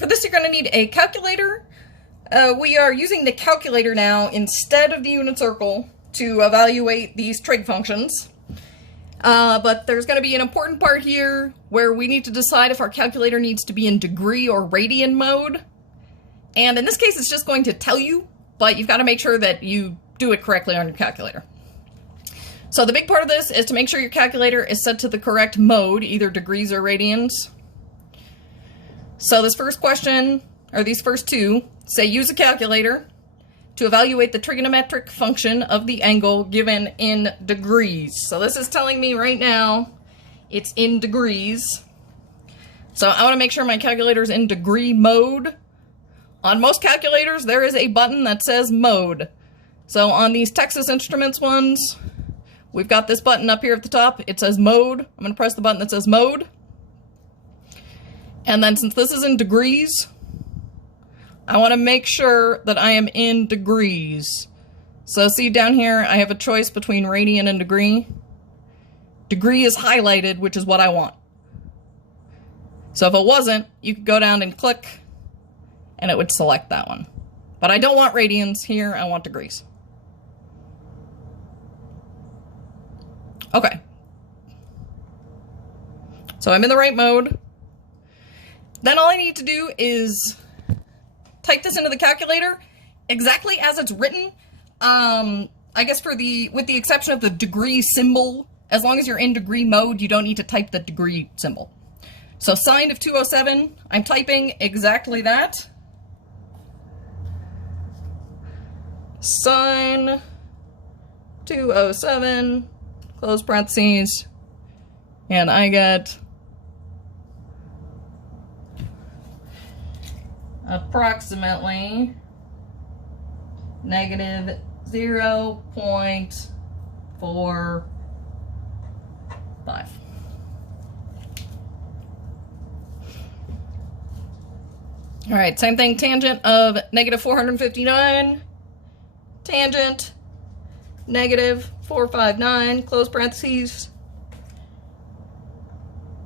For this, you're going to need a calculator. We are using the calculator now instead of the unit circle to evaluate these trig functions. But there's going to be an important part here where we need to decide if our calculator needs to be in degree or radian mode. And in this case, it's just going to tell you, but you've got to make sure that you do it correctly on your calculator. So the big part of this is to make sure your calculator is set to the correct mode, either degrees or radians. So this first question, or these first two, say use a calculator to evaluate the trigonometric function of the angle given in degrees. So this is telling me right now it's in degrees. So I want to make sure my calculator is in degree mode. On most calculators, there is a button that says mode. So on these Texas Instruments ones, we've got this button up here at the top. It says mode. I'm going to press the button that says mode. And then since this is in degrees, I want to make sure that I am in degrees. So see down here, I have a choice between radian and degree. Degree is highlighted, which is what I want. So if it wasn't, you could go down and click, and it would select that one. But I don't want radians here, I want degrees. Okay. So I'm in the right mode. Then all I need to do is type this into the calculator exactly as it's written. I guess with the exception of the degree symbol, as long as you're in degree mode, you don't need to type the degree symbol. So sine of 207, I'm typing exactly that. Sine 207, close parentheses, and I get approximately negative 0.45. All right, same thing, tangent of negative 459, tangent negative 459, close parentheses,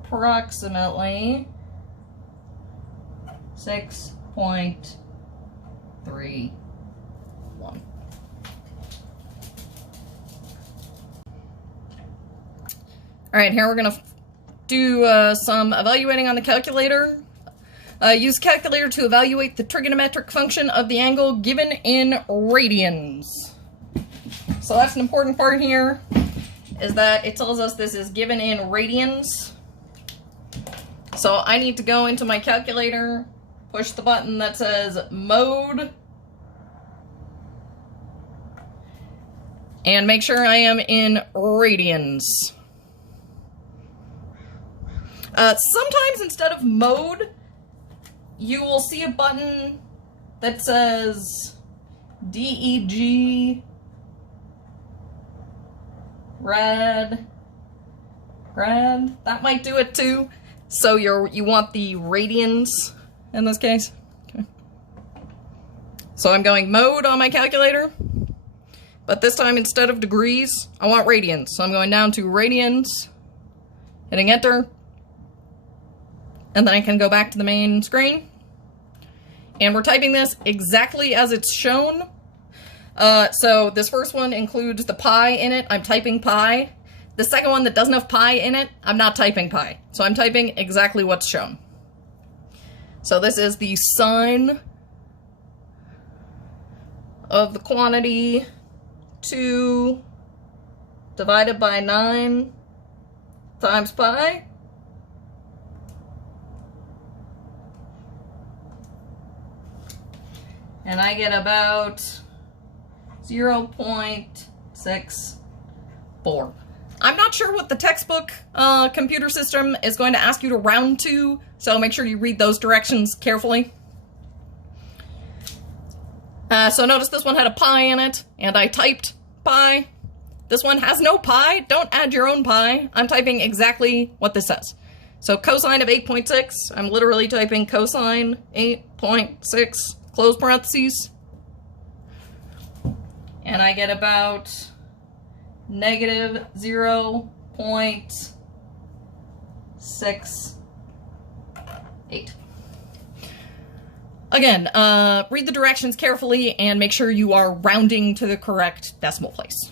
approximately 6.31. All right, here we're going to do some evaluating on the calculator. Use calculator to evaluate the trigonometric function of the angle given in radians. So that's an important part here, is that it tells us this is given in radians. So I need to go into my calculator, push the button that says mode, and make sure I am in radians. Sometimes instead of mode, you will see a button that says DEG rad. That might do it too. So you want the radians in this case. Okay. So I'm going mode on my calculator, but this time instead of degrees, I want radians. So I'm going down to radians, hitting enter, and then I can go back to the main screen. And we're typing this exactly as it's shown. So this first one includes the pi in it. I'm typing pi. The second one that doesn't have pi in it, I'm not typing pi. So I'm typing exactly what's shown. So this is the sine of the quantity 2 divided by 9 times pi. And I get about 0.64. I'm not sure what the textbook computer system is going to ask you to round to, so make sure you read those directions carefully. So notice this one had a pi in it, and I typed pi. This one has no pi. Don't add your own pi. I'm typing exactly what this says. So cosine of 8.6, I'm literally typing cosine 8.6, close parentheses. And I get about negative 0.68. Again, read the directions carefully and make sure you are rounding to the correct decimal place.